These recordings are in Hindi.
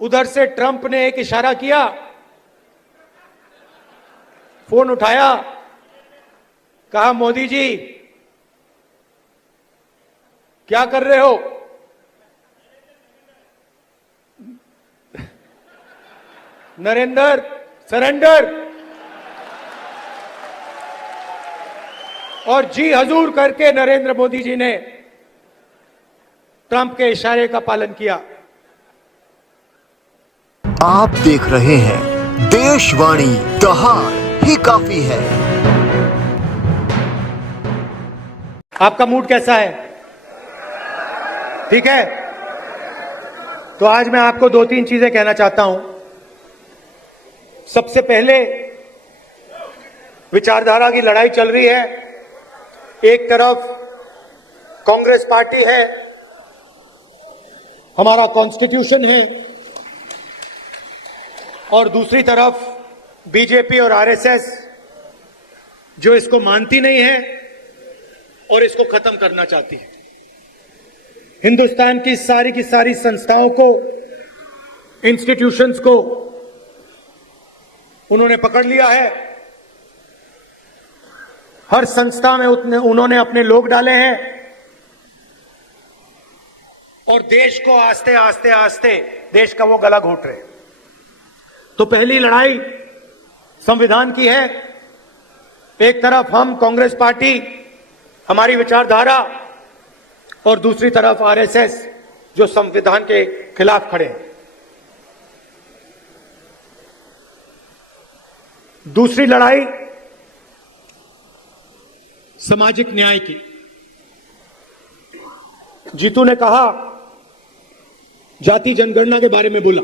उधर से ट्रंप ने एक इशारा किया, फोन उठाया, कहा मोदी जी क्या कर रहे हो? नरेंद्र सरेंडर। और जी हजूर करके नरेंद्र मोदी जी ने ट्रंप के इशारे का पालन किया। आप देख रहे हैं देशवाणी, दहाड़ ही काफी है। आपका मूड कैसा है? ठीक है, तो आज मैं आपको दो तीन चीजें कहना चाहता हूं। सबसे पहले, विचारधारा की लड़ाई चल रही है। एक तरफ कांग्रेस पार्टी है, हमारा कॉन्स्टिट्यूशन है, और दूसरी तरफ बीजेपी और आरएसएस जो इसको मानती नहीं है और इसको खत्म करना चाहती है। हिंदुस्तान की सारी संस्थाओं को, इंस्टीट्यूशंस को उन्होंने पकड़ लिया है। हर संस्था में उन्होंने अपने लोग डाले हैं और देश को आस्ते आस्ते देश का वो गला घोट रहे हैं। तो पहली लड़ाई संविधान की है। एक तरफ हम कांग्रेस पार्टी, हमारी विचारधारा, और दूसरी तरफ आरएसएस जो संविधान के खिलाफ खड़े हैं। दूसरी लड़ाई सामाजिक न्याय की। जीतू ने कहा, जाति जनगणना के बारे में बोला।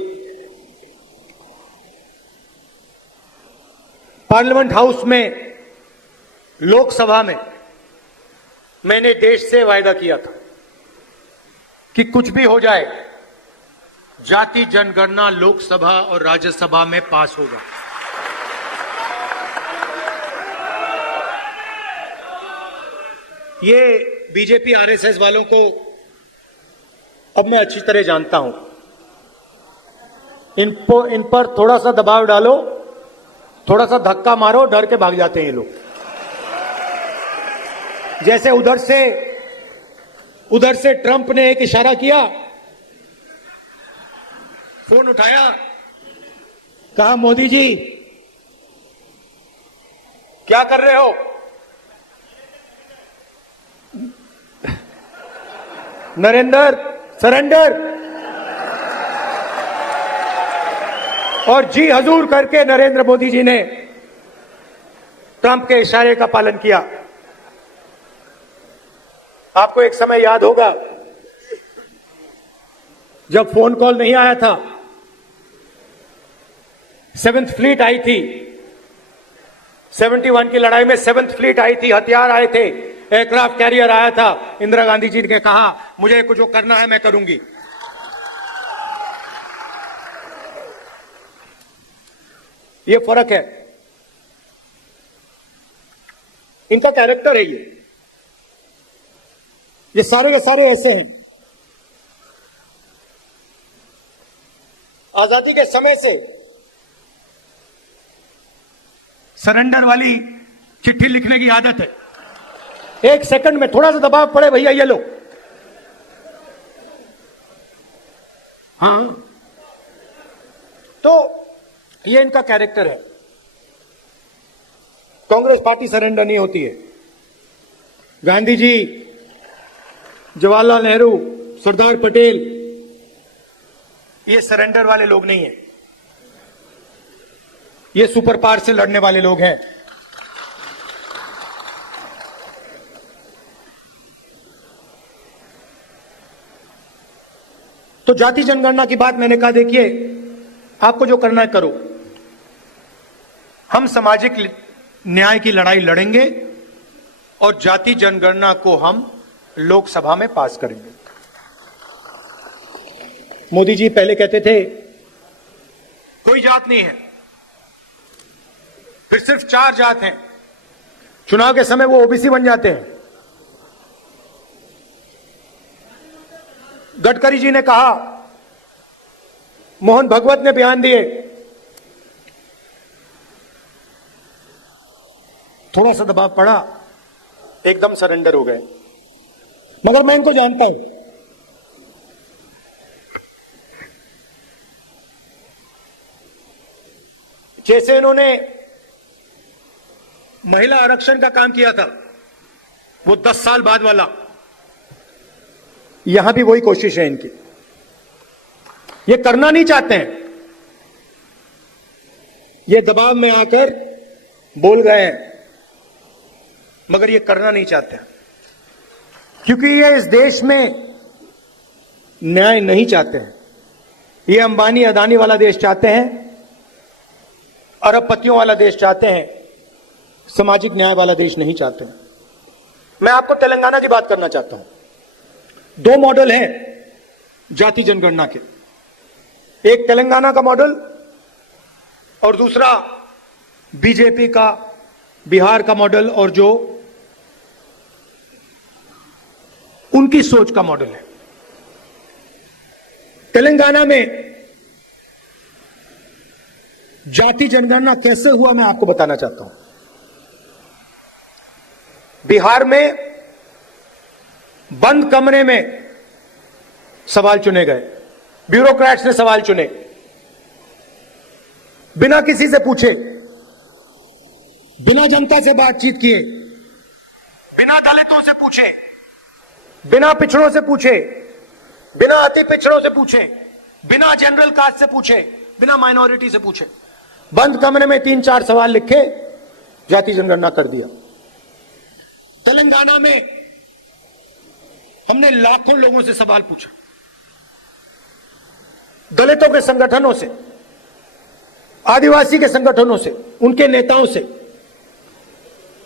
पार्लियामेंट हाउस में, लोकसभा में मैंने देश से वायदा किया था कि कुछ भी हो जाए, जाति जनगणना लोकसभा और राज्यसभा में पास होगा। ये बीजेपी आरएसएस वालों को अब मैं अच्छी तरह जानता हूं। इन पर थोड़ा सा दबाव डालो, थोड़ा सा धक्का मारो, डर के भाग जाते हैं ये लोग। जैसे उधर से ट्रंप ने एक इशारा किया, फोन उठाया, कहा मोदी जी क्या कर रहे हो? नरेंद्र सरेंडर। और जी हजूर करके नरेंद्र मोदी जी ने ट्रंप के इशारे का पालन किया। आपको एक समय याद होगा जब फोन कॉल नहीं आया था, 7th फ्लीट आई थी, 71 की लड़ाई में 7th फ्लीट आई थी, हथियार आए थे, एयरक्राफ्ट कैरियर आया था। इंदिरा गांधी जी ने कहा मुझे कुछ जो करना है मैं करूंगी। ये फर्क है, इनका कैरेक्टर है। ये सारे के सारे ऐसे हैं। आजादी के समय से सरेंडर वाली चिट्ठी लिखने की आदत है। एक सेकंड में थोड़ा सा दबाव पड़े, भैया ये लो। हाँ, तो ये इनका कैरेक्टर है। कांग्रेस पार्टी सरेंडर नहीं होती है। गांधी जी, जवाहरलाल नेहरू, सरदार पटेल, ये सरेंडर वाले लोग नहीं हैं। ये सुपर पावर से लड़ने वाले लोग हैं। तो जाति जनगणना की बात मैंने कहा, देखिए आपको जो करना है करो। हम सामाजिक न्याय की लड़ाई लड़ेंगे और जाति जनगणना को हम लोकसभा में पास करेंगे। मोदी जी पहले कहते थे कोई जात नहीं है, फिर सिर्फ 4 जात हैं। चुनाव के समय वो ओबीसी बन जाते हैं। गडकरी जी ने कहा मोहन भगवत ने बयान दिए, थोड़ा सा दबाव पड़ा, एकदम सरेंडर हो गए। मगर मैं इनको जानता हूं। जैसे इन्होंने महिला आरक्षण का काम किया था, वो 10 साल बाद वाला, यहां भी वही कोशिश है इनकी। ये करना नहीं चाहते हैं, ये दबाव में आकर बोल गए हैं, मगर ये करना नहीं चाहते हैं, क्योंकि ये इस देश में न्याय नहीं चाहते हैं। ये अंबानी अदानी वाला देश चाहते हैं, अरबपतियों वाला देश चाहते हैं, सामाजिक न्याय वाला देश नहीं चाहते हैं। मैं आपको तेलंगाना की बात करना चाहता हूं। 2 मॉडल हैं जाति जनगणना के, एक तेलंगाना का मॉडल और दूसरा बीजेपी का बिहार का मॉडल, और जो उनकी सोच का मॉडल है। तेलंगाना में जाति जनगणना कैसे हुआ मैं आपको बताना चाहता हूं। बिहार में बंद कमरे में सवाल चुने गए, ब्यूरोक्रेट्स ने सवाल चुने, बिना किसी से पूछे, बिना जनता से बातचीत किए, बिना दलितों से पूछे, बिना पिछड़ों से पूछे, बिना अति पिछड़ों से पूछे, बिना जनरल कास्ट से पूछे, बिना माइनॉरिटी से पूछे, बंद कमरे में 3-4 सवाल लिखे, जाति जनगणना कर दिया। तेलंगाना में हमने लाखों लोगों से सवाल पूछा, दलितों के संगठनों से, आदिवासी के संगठनों से, उनके नेताओं से,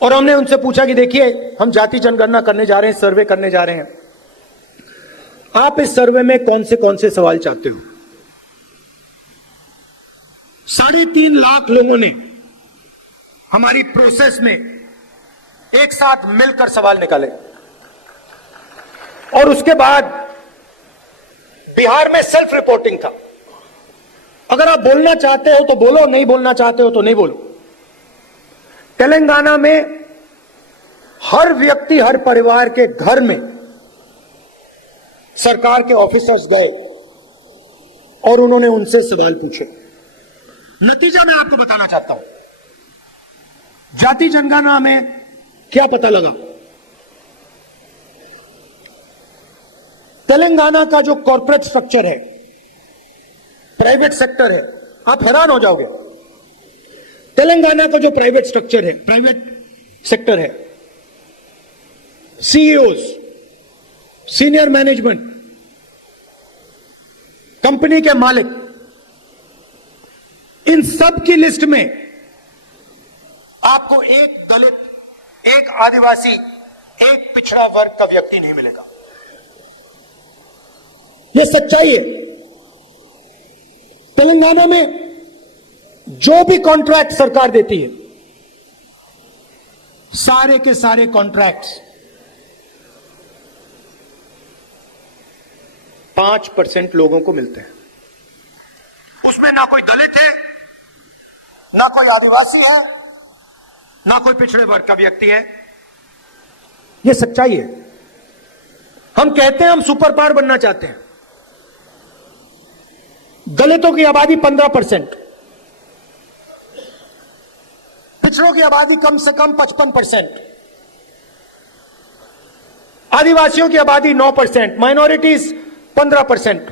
और हमने उनसे पूछा कि देखिए हम जाति जनगणना करने जा रहे हैं, सर्वे करने जा रहे हैं, आप इस सर्वे में कौन से सवाल चाहते हो। 3.5 लाख लोगों ने हमारी प्रोसेस में एक साथ मिलकर सवाल निकाले, और उसके बाद बिहार में सेल्फ रिपोर्टिंग था। अगर आप बोलना चाहते हो तो बोलो, नहीं बोलना चाहते हो तो नहीं बोलो। तेलंगाना में हर व्यक्ति, हर परिवार के घर में सरकार के ऑफिसर्स गए और उन्होंने उनसे सवाल पूछे। नतीजा मैं आपको बताना चाहता हूं। जाति जनगणना में क्या पता लगा। तेलंगाना का जो कॉर्पोरेट स्ट्रक्चर है, प्राइवेट सेक्टर है, आप हैरान हो जाओगे। तेलंगाना का जो प्राइवेट स्ट्रक्चर है, प्राइवेट सेक्टर है, सीईओज, सीनियर मैनेजमेंट, कंपनी के मालिक, इन सब की लिस्ट में आपको एक दलित, एक आदिवासी, एक पिछड़ा वर्ग का व्यक्ति नहीं मिलेगा। यह सच्चाई है। तेलंगाना में जो भी कॉन्ट्रैक्ट सरकार देती है, सारे के सारे कॉन्ट्रैक्ट्स 5% लोगों को मिलते हैं। उसमें ना कोई दलित है, ना कोई आदिवासी है, ना कोई पिछड़े वर्ग का व्यक्ति है। यह सच्चाई है। हम कहते हैं हम सुपर पावर बनना चाहते हैं। दलितों की आबादी 15%, पिछड़ों की आबादी कम से कम 55%, आदिवासियों की आबादी 9%, माइनॉरिटीज 15%,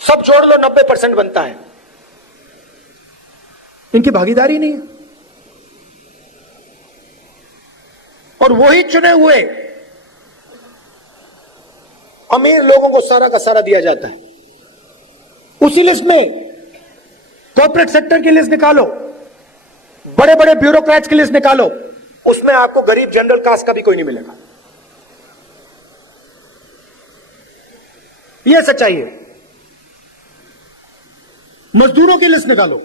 सब जोड़ लो 90% बनता है। इनकी भागीदारी नहीं है। और वही चुने हुए अमीर लोगों को सारा का सारा दिया जाता है। उसी लिस्ट में कॉर्पोरेट सेक्टर की लिस्ट निकालो, बड़े बड़े ब्यूरोक्रेट्स की लिस्ट निकालो, उसमें आपको गरीब जनरल कास्ट का भी कोई नहीं मिलेगा। यह सच्चाई है। मजदूरों की लिस्ट निकालो,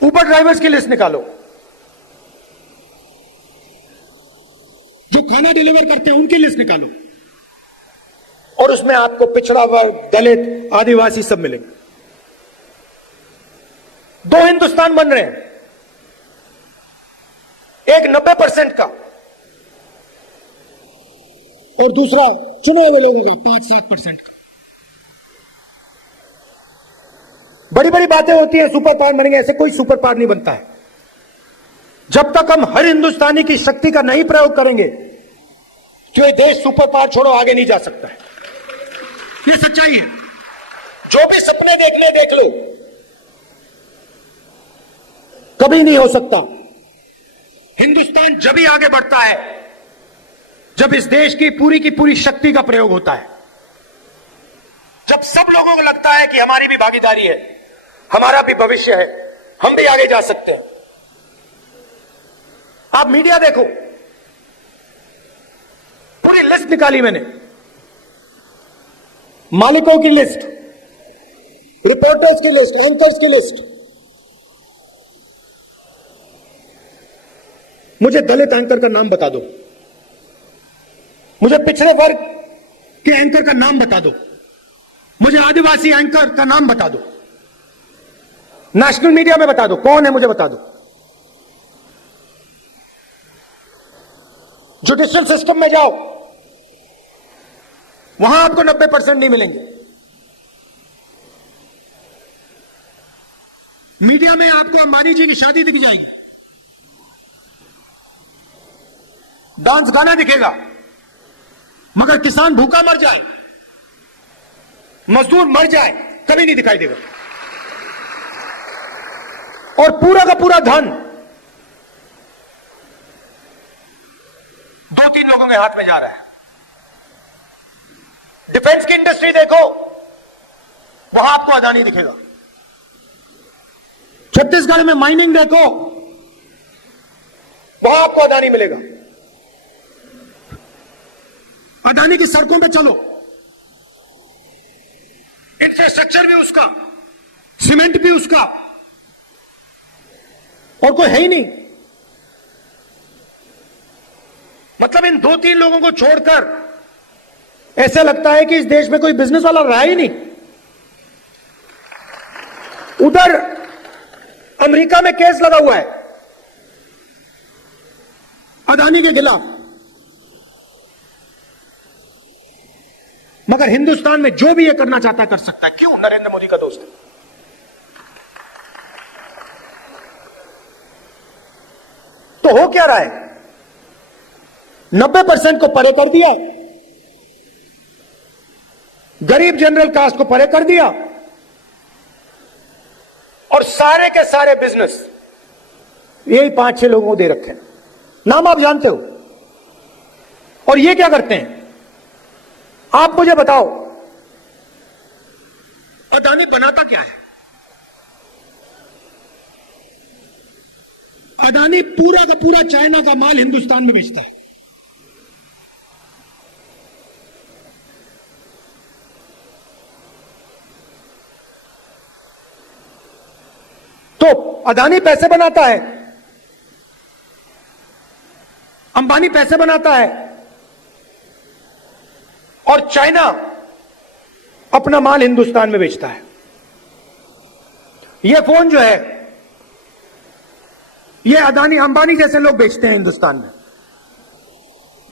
उबर ड्राइवर्स की लिस्ट निकालो, जो खाना डिलीवर करते हैं उनकी लिस्ट निकालो, और उसमें आपको पिछड़ा वर्ग, दलित, आदिवासी सब मिलेंगे। दो हिंदुस्तान बन रहे हैं, एक 90% का और दूसरा चुने हुए लोगों का 5-7% का। बड़ी बड़ी बातें होती है सुपर पावर बनेंगे, ऐसे कोई सुपर पावर नहीं बनता है। जब तक हम हर हिंदुस्तानी की शक्ति का नहीं प्रयोग करेंगे तो ये देश सुपर पावर छोड़ो आगे नहीं जा सकता है। ये सच्चाई है। जो भी सपने देखने देख लो, कभी नहीं हो सकता। हिंदुस्तान जब ही आगे बढ़ता है जब इस देश की पूरी शक्ति का प्रयोग होता है, जब सब लोगों को लगता है कि हमारी भी भागीदारी है, हमारा भी भविष्य है, हम भी आगे जा सकते हैं। आप मीडिया देखो, पूरी लिस्ट निकाली मैंने, मालिकों की लिस्ट, रिपोर्टर्स की लिस्ट, एंकर्स की लिस्ट। मुझे दलित एंकर का नाम बता दो, मुझे पिछड़े वर्ग के एंकर का नाम बता दो, मुझे आदिवासी एंकर का नाम बता दो, नेशनल मीडिया में बता दो कौन है, मुझे बता दो। जुडिशियल सिस्टम में जाओ, वहां आपको 90% नहीं मिलेंगे। मीडिया में आपको अंबानी जी की शादी दिख जाएगी, डांस गाना दिखेगा, मगर किसान भूखा मर जाए, मजदूर मर जाए, कभी नहीं दिखाई देगा। और पूरा का पूरा धन 2-3 लोगों के हाथ में जा रहा है। डिफेंस की इंडस्ट्री देखो, वहां आपको अदानी दिखेगा। छत्तीसगढ़ में माइनिंग देखो, वहां आपको अदानी मिलेगा। अदानी की सड़कों पे चलो, इंफ्रास्ट्रक्चर भी उसका, सीमेंट भी उसका, और कोई है ही नहीं। मतलब इन 2-3 लोगों को छोड़कर ऐसा लगता है कि इस देश में कोई बिजनेस वाला रहा ही नहीं। उधर अमेरिका में केस लगा हुआ है अदानी के खिलाफ, मगर हिंदुस्तान में जो भी ये करना चाहता है कर सकता है। क्यों? नरेंद्र मोदी का दोस्त है। तो हो क्या रहा है? 90% को परे कर दिया, गरीब जनरल कास्ट को परे कर दिया, और सारे के सारे बिजनेस यही 5-6 लोगों को दे रखे हैं। नाम आप जानते हो। और ये क्या करते हैं? आप मुझे बताओ, अदानी बनाता क्या है? अदानी पूरा का पूरा चाइना का माल हिंदुस्तान में बेचता है। तो अदानी पैसे बनाता है, अंबानी पैसे बनाता है, और चाइना अपना माल हिंदुस्तान में बेचता है। यह फोन जो है, यह अदानी अंबानी जैसे लोग बेचते हैं हिंदुस्तान में,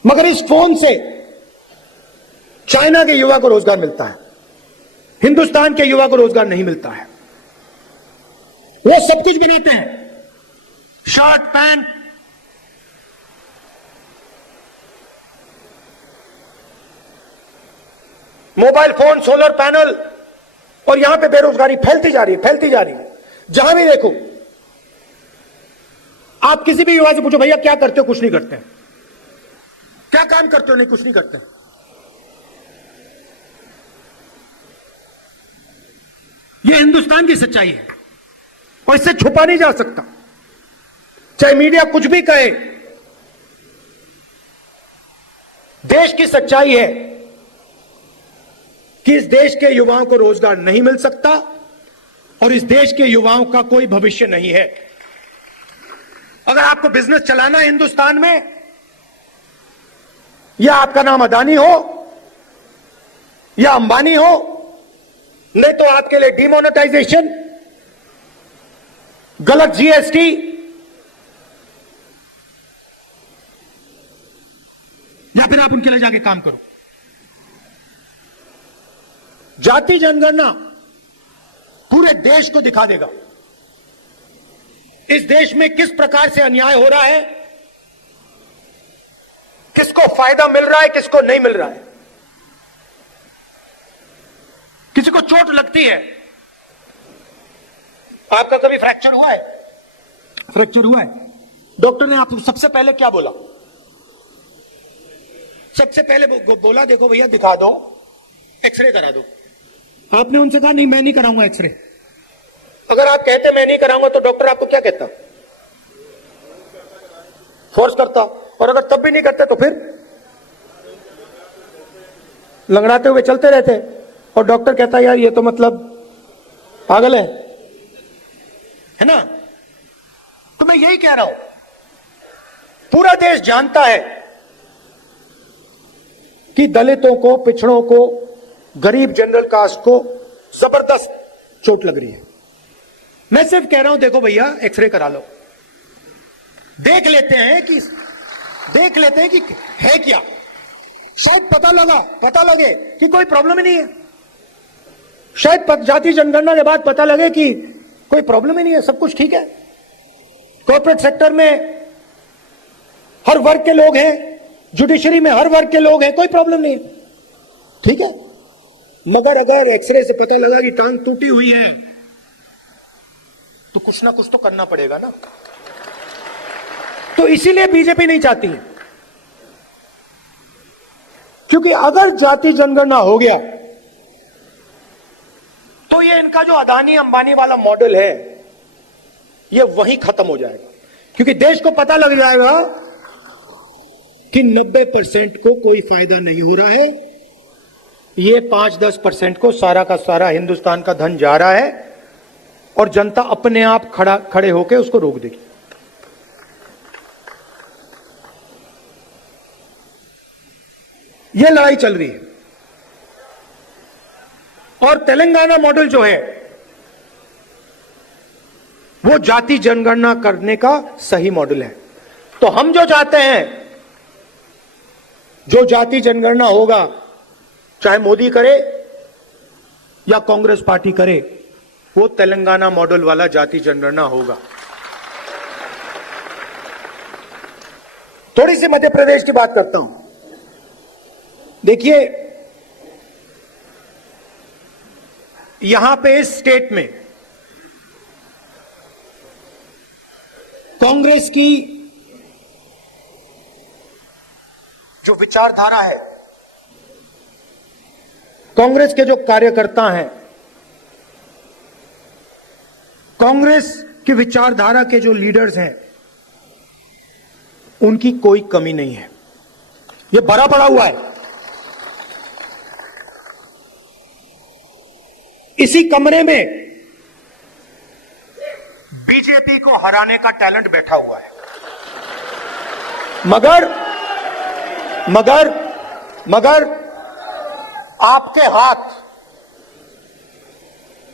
मगर इस फोन से चाइना के युवा को रोजगार मिलता है, हिंदुस्तान के युवा को रोजगार नहीं मिलता है। वो सब कुछ बनाते हैं, shirt, pant, mobile phone, solar panel, और यहां पे बेरोजगारी फैलती जा रही है, फैलती जा रही है। जहां भी देखो, आप किसी भी युवा से पूछो, भैया क्या करते हो? कुछ नहीं करते। क्या काम करते हो? नहीं, कुछ नहीं करते। यह हिंदुस्तान की सच्चाई है और इससे छुपा नहीं जा सकता, चाहे मीडिया कुछ भी कहे। देश की सच्चाई है कि इस देश के युवाओं को रोजगार नहीं मिल सकता और इस देश के युवाओं का कोई भविष्य नहीं है। अगर आपको बिजनेस चलाना है हिंदुस्तान में, या आपका नाम अदानी हो या अंबानी हो, नहीं तो आपके लिए डिमोनेटाइजेशन, गलत जीएसटी, या फिर आप उनके लिए जाके काम करो। जाति जनगणना पूरे देश को दिखा देगा इस देश में किस प्रकार से अन्याय हो रहा है, किसको फायदा मिल रहा है, किसको नहीं मिल रहा है। किसी को चोट लगती है, आपका कभी फ्रैक्चर हुआ है? फ्रैक्चर हुआ है, डॉक्टर ने आपको सबसे पहले क्या बोला? सबसे पहले बोला देखो भैया दिखा दो, एक्सरे करा दो। आपने उनसे कहा नहीं मैं नहीं कराऊंगा एक्सरे। अगर आप कहते मैं नहीं कराऊंगा तो डॉक्टर आपको क्या कहता? फोर्स करता। और अगर तब भी नहीं करते तो फिर लंगड़ाते हुए चलते रहते और डॉक्टर कहता यार ये तो मतलब पागल है ना। तो मैं यही कह रहा हूं, पूरा देश जानता है कि दलितों को, पिछड़ों को, गरीब जनरल कास्ट को जबरदस्त चोट लग रही है। मैं सिर्फ कह रहा हूं देखो भैया एक्सरे करा लो, देख लेते हैं कि है क्या। शायद पता लगे कि कोई प्रॉब्लम ही नहीं है। शायद जाति जनगणना के बाद पता लगे कि कोई प्रॉब्लम ही नहीं है, सब कुछ ठीक है। कॉर्पोरेट सेक्टर में हर वर्ग के लोग हैं, जुडिशरी में हर वर्ग के लोग हैं, कोई प्रॉब्लम नहीं है, ठीक है। मगर अगर एक्सरे से पता लगा कि टांग टूटी हुई है तो कुछ ना कुछ तो करना पड़ेगा ना। तो इसीलिए बीजेपी नहीं चाहती है, क्योंकि अगर जाति जनगणना हो गया तो ये इनका जो अदानी अंबानी वाला मॉडल है ये वहीं खत्म हो जाएगा। क्योंकि देश को पता लग जाएगा कि 90% को कोई फायदा नहीं हो रहा है, ये 5-10% को सारा का सारा हिंदुस्तान का धन जा रहा है और जनता अपने आप खड़े होकर उसको रोक देगी। ये लड़ाई चल रही है। और तेलंगाना मॉडल जो है वो जाति जनगणना करने का सही मॉडल है। तो हम जो चाहते हैं, जो जाति जनगणना होगा, चाहे मोदी करे या कांग्रेस पार्टी करे, वो तेलंगाना मॉडल वाला जाति जनगणना होगा। थोड़ी सी मध्य प्रदेश की बात करता हूं। देखिए यहां पे इस स्टेट में कांग्रेस की जो विचारधारा है, कांग्रेस के जो कार्यकर्ता हैं, कांग्रेस की विचारधारा के जो लीडर्स हैं, उनकी कोई कमी नहीं है। ये भरा पड़ा हुआ है। इसी कमरे में बीजेपी को हराने का टैलेंट बैठा हुआ है। मगर आपके हाथ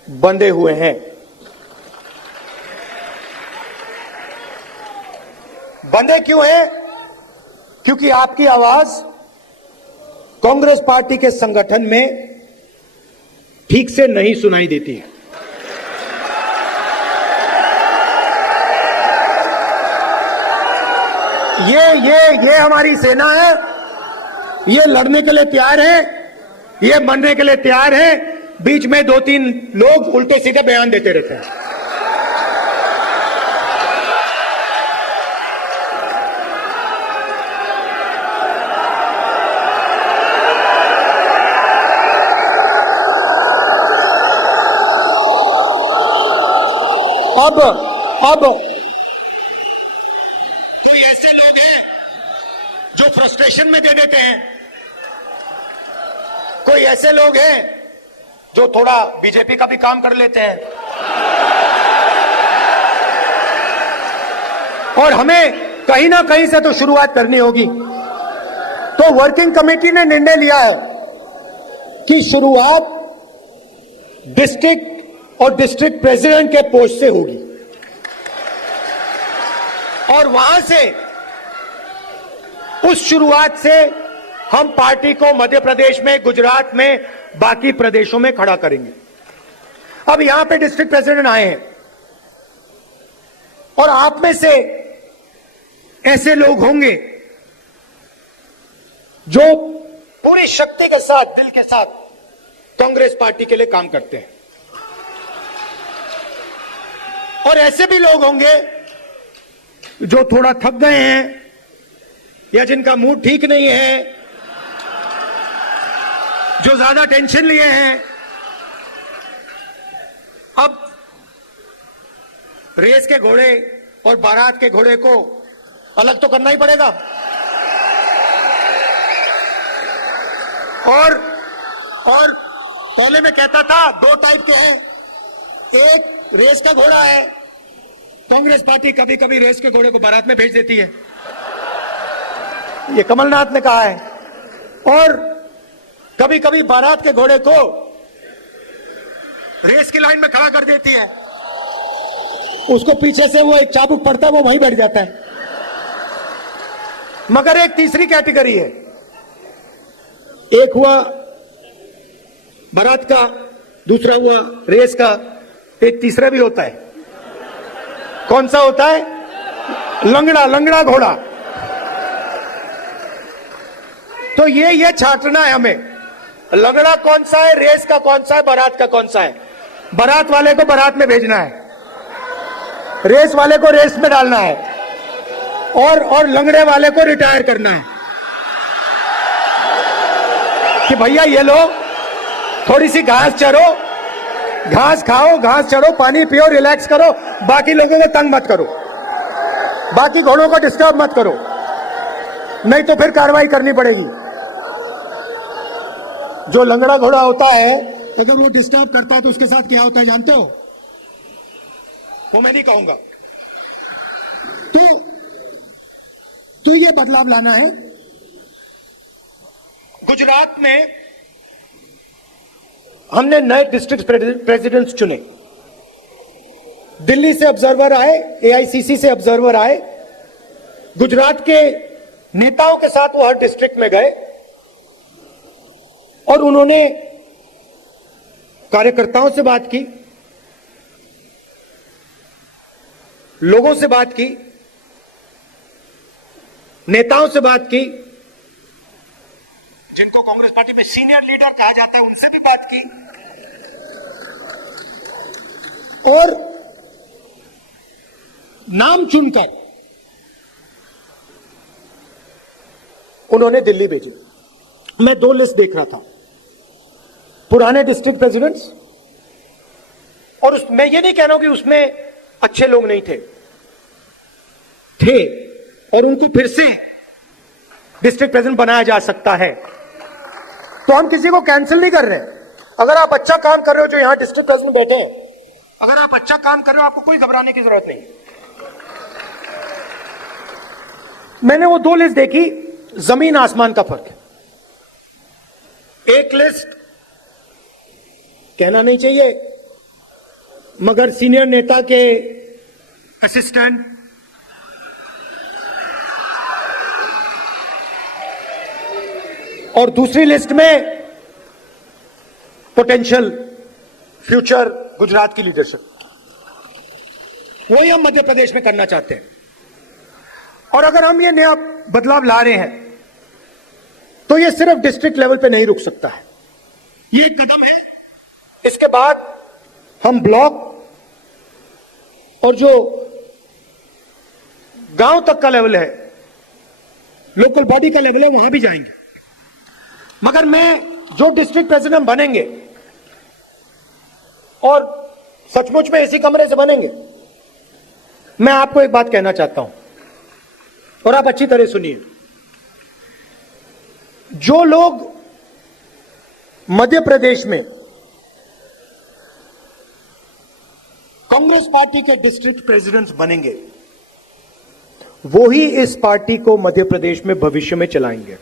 बंधे हुए हैं। बंधे क्यों हैं? क्योंकि आपकी आवाज कांग्रेस पार्टी के संगठन में ठीक से नहीं सुनाई देती है। ये हमारी सेना है, ये लड़ने के लिए तैयार है, ये मरने के लिए तैयार है। बीच में 2-3 लोग उल्टे सीधे बयान देते रहते हैं। अब कोई ऐसे लोग हैं जो फ्रस्ट्रेशन में दे देते हैं, कोई ऐसे लोग हैं जो थोड़ा बीजेपी का भी काम कर लेते हैं। और हमें कहीं ना कहीं से तो शुरुआत करनी होगी। तो वर्किंग कमेटी ने निर्णय लिया है की शुरुआत डिस्ट्रिक्ट और डिस्ट्रिक्ट प्रेसिडेंट के पोस्ट से होगी और वहां से उस शुरुआत से हम पार्टी को मध्य प्रदेश में, गुजरात में, बाकी प्रदेशों में खड़ा करेंगे। अब यहां पे डिस्ट्रिक्ट प्रेसिडेंट आए हैं और आप में से ऐसे लोग होंगे जो पूरी शक्ति के साथ, दिल के साथ कांग्रेस पार्टी के लिए काम करते हैं और ऐसे भी लोग होंगे जो थोड़ा थक गए हैं या जिनका मूड ठीक नहीं है, जो ज्यादा टेंशन लिए हैं। अब रेस के घोड़े और बारात के घोड़े को अलग तो करना ही पड़ेगा और पहले मैं कहता था दो टाइप के हैं। एक रेस का घोड़ा है, कांग्रेस पार्टी कभी कभी रेस के घोड़े को बारात में भेज देती है, ये कमलनाथ ने कहा है, और कभी कभी बारात के घोड़े को रेस की लाइन में खड़ा कर देती है, उसको पीछे से वो एक चाबुक पड़ता है, वो वहीं बैठ जाता है। मगर एक तीसरी कैटेगरी है, एक हुआ बारात का, दूसरा हुआ रेस का, एक तीसरा भी होता है। कौन सा होता है? लंगड़ा घोड़ा। तो ये छांटना है हमें, लंगड़ा कौन सा है, रेस का कौन सा है, बारात का कौन सा है। बारात वाले को बारात में भेजना है, रेस वाले को रेस में डालना है और लंगड़े वाले को रिटायर करना है कि भैया ये लो, थोड़ी सी घास चरो, घास खाओ, घास चढ़ो, पानी पियो, रिलैक्स करो, बाकी लोगों को तंग मत करो, बाकी घोड़ों को डिस्टर्ब मत करो, नहीं तो फिर कार्रवाई करनी पड़ेगी। जो लंगड़ा घोड़ा होता है, अगर वो डिस्टर्ब करता है तो उसके साथ क्या होता है जानते हो? वो मैं नहीं कहूंगा। तो ये बदलाव लाना है। गुजरात में हमने नए डिस्ट्रिक्ट प्रेसिडेंट्स चुने, दिल्ली से ऑब्जर्वर आए, एआईसीसी से ऑब्जर्वर आए, गुजरात के नेताओं के साथ वो हर डिस्ट्रिक्ट में गए और उन्होंने कार्यकर्ताओं से बात की, लोगों से बात की, नेताओं से बात की, जिनको कांग्रेस पार्टी में सीनियर लीडर कहा जाता है उनसे भी बात की और नाम चुनकर उन्होंने दिल्ली भेजी। मैं दो लिस्ट देख रहा था, पुराने डिस्ट्रिक्ट प्रेसिडेंट्स, और मैं ये नहीं कह रहा हूं कि उसमें अच्छे लोग नहीं थे और उनको फिर से डिस्ट्रिक्ट प्रेसिडेंट बनाया जा सकता है, तो हम किसी को कैंसिल नहीं कर रहे। अगर आप अच्छा काम कर रहे हो, जो यहां डिस्ट्रिक्ट प्रेसिडेंट बैठे हैं, अगर आप अच्छा काम कर रहे हो, आपको कोई घबराने की जरूरत नहीं। मैंने वो दो लिस्ट देखी, जमीन आसमान का फर्क है। एक लिस्ट कहना नहीं चाहिए मगर सीनियर नेता के असिस्टेंट, और दूसरी लिस्ट में पोटेंशियल फ्यूचर गुजरात की लीडरशिप, वही हम मध्य प्रदेश में करना चाहते हैं। और अगर हम ये नया बदलाव ला रहे हैं तो ये सिर्फ डिस्ट्रिक्ट लेवल पे नहीं रुक सकता है, ये एक कदम है। इसके बाद हम ब्लॉक और जो गांव तक का लेवल है, लोकल बॉडी का लेवल है, वहां भी जाएंगे। मगर जो डिस्ट्रिक्ट प्रेसिडेंट बनेंगे और सचमुच में इसी कमरे से बनेंगे, मैं आपको एक बात कहना चाहता हूं और आप अच्छी तरह सुनिए। जो लोग मध्य प्रदेश में कांग्रेस पार्टी के डिस्ट्रिक्ट प्रेसिडेंट्स बनेंगे, वो ही इस पार्टी को मध्य प्रदेश में भविष्य में चलाएंगे।